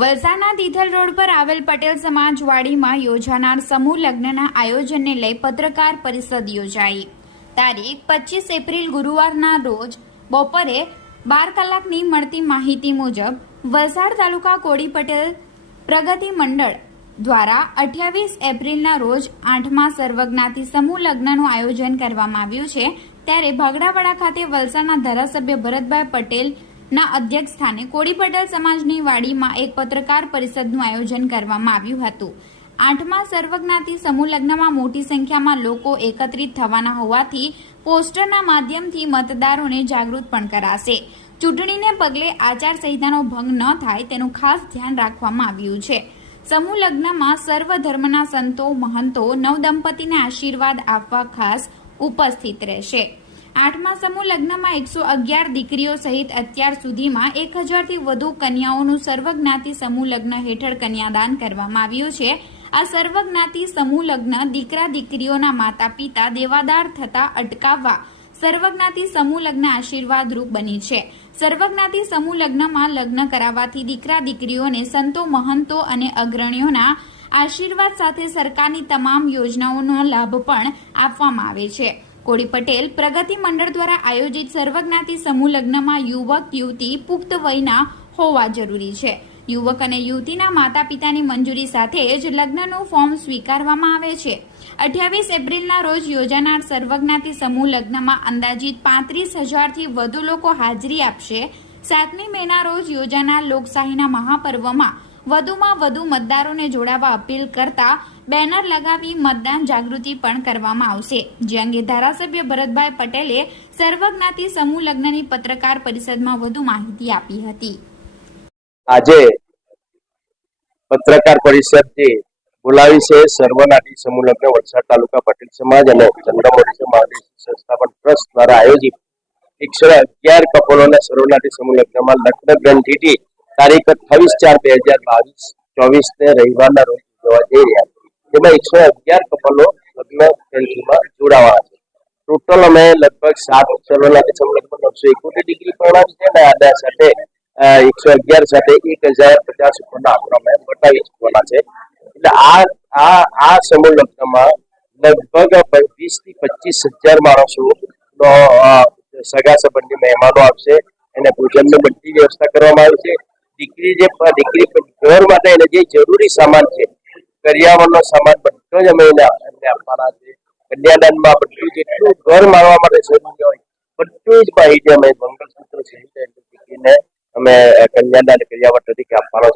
વલસાડના તિથલ રોડ પર આવેલ પટેલ સમાજ વાડીમાં યોજાનાર સમૂહ લગ્નના આયોજનને લઈ પત્રકાર પરિષદ યોજાઈ. તારીખ પચીસ એપ્રિલ ગુરુવારના રોજ બપોરે બાર કલાકની મળતી માહિતી મુજબ વલસાડ તાલુકા કોડી પટેલ પ્રગતિ મંડળ દ્વારા અઠ્યાવીસ એપ્રિલના રોજ આઠમા સર્વજ્ઞાતિ સમૂહ લગ્નનું આયોજન કરવામાં આવ્યું છે. ત્યારે ભાગડાવાડા ખાતે વલસાડના ધારાસભ્ય ભરતભાઈ પટેલ ના અધ્યક્ષ સ્થાને કોળી પટેલ સમાજની વાડીમાં એક પત્રકાર પરિષદનું આયોજન કરવામાં આવ્યું હતું. આઠમા સર્વજ્ઞાતિ સમૂહ લગ્નમાં મોટી સંખ્યામાં લોકો એકત્રિત થવાના હોવાથી પોસ્ટરના માધ્યમથી મતદારોને જાગૃત પણ કરાશે. ચૂંટણીને પગલે આચારસંહિતાનો ભંગ ન થાય તેનું ખાસ ધ્યાન રાખવામાં આવ્યું છે. સમૂહ લગ્નમાં સર્વ ધર્મના સંતો, મહંતો, નવદંપતીને આશીર્વાદ આપવા ખાસ ઉપસ્થિત રહેશે. આઠમા સમૂહ લગ્નમાં એકસો અગિયાર દીકરીઓ સહિત અત્યાર સુધીમાં એક હજારથી વધુ કન્યાઓનું સર્વજ્ઞાતિ સમૂહ લગ્ન હેઠળ કન્યાદાન કરવામાં આવ્યું છે. આ સર્વજ્ઞાતિ સમૂહ લગ્ન દીકરા દીકરીઓના માતા પિતા દેવાદાર થતા અટકાવવા સર્વજ્ઞાતિ સમૂહ લગ્ન આશીર્વાદરૂપ બની છે. સર્વજ્ઞાતિ સમૂહ લગ્નમાં લગ્ન કરાવવાથી દીકરા દીકરીઓને સંતો, મહંતો અને અગ્રણીઓના આશીર્વાદ સાથે સરકારની તમામ યોજનાઓનો લાભ પણ આપવામાં આવે છે. કોળી પટેલ પ્રગતિ મંડળ દ્વારા આયોજિત સર્વજ્ઞાતિ સમૂહ લગ્નમાં યુવક, યુવતી, પુખ્ત વયના હોવા જરૂરી છે. યુવક અને યુવતીના માતા પિતાની મંજૂરી સાથે જ લગ્નનું ફોર્મ સ્વીકારવામાં આવે છે. અઠ્યાવીસ એપ્રિલના રોજ યોજાનાર સર્વજ્ઞાતિ સમૂહ લગ્નમાં અંદાજિત પાંત્રીસ હજારથી વધુ લોકો હાજરી આપશે. સાતમી મેના રોજ યોજાનાર લોકશાહીના મહાપર્વમાં વધુમાં વધુ મતદારોને જોડાવા અપીલ કરતા બેનર લગાવી મતદાન જાગૃતિ પણ કરવામાં આવશે. જે અંગે ધારાસભ્ય ભરતભાઈ પટેલે સર્વજ્ઞાતિ સમૂહ લગ્નની પત્રકાર પરિષદમાં વધુ માહિતી આપી હતી. આજે પત્રકાર પરિષદ જે બોલાવી છે સર્વનાટી સમૂહ લગ્ન વલસાડ તાલુકા પટેલ સમાજ અને ચંદ્રમોડી સમાજ સંસ્થાપન ટ્રસ્ટ દ્વારા આયોજિત એકસો અગિયાર કપલોના સર્વનાટી સમૂહ લગ્નમાં લગ્ન ગ્રંથિથી તારીખ અઠાવીસ ચાર બે હજાર બાવીસ ચોવીસ ને રવિવારના રોજ જોવા જઈ રહ્યા જેમાં એકસો અગિયાર કપલો લગ્ન ગ્રંથિમાં જોડાવાના છે. ટોટલ અમે લગભગ સાત સમૂહ લગ્ન નવસો એકોતેર ડિગ્રી પરણાવી છે અને આના સાથે એકસો અગિયાર સાથે એક હજાર પચાસ ઉપરના આંકડા અમે બતાવી ચૂકવાના છે. એટલે આ આ આ સમૂહ લગ્નમાં લગભગ વીસથી પચીસ હજાર માણસો નો સગા સંબંધી મહેમાનો આવશે. એને ભોજનની બધી વ્યવસ્થા કરવામાં આવી છે. દીકરી જે, દીકરી ઘર માટે એને જે જરૂરી સામાન છે કરિયાવરનો સામાન બધો જ અમે એમને આપવાના છે. કન્યાદાનમાં બધું જેટલું ઘર મારવા માટે જરૂરી હોય, બધું જ માહિતી અમે મંગળસૂત્ર સહિત અમે કન્યાદાન કરિયાવર તરીકે આપવાનો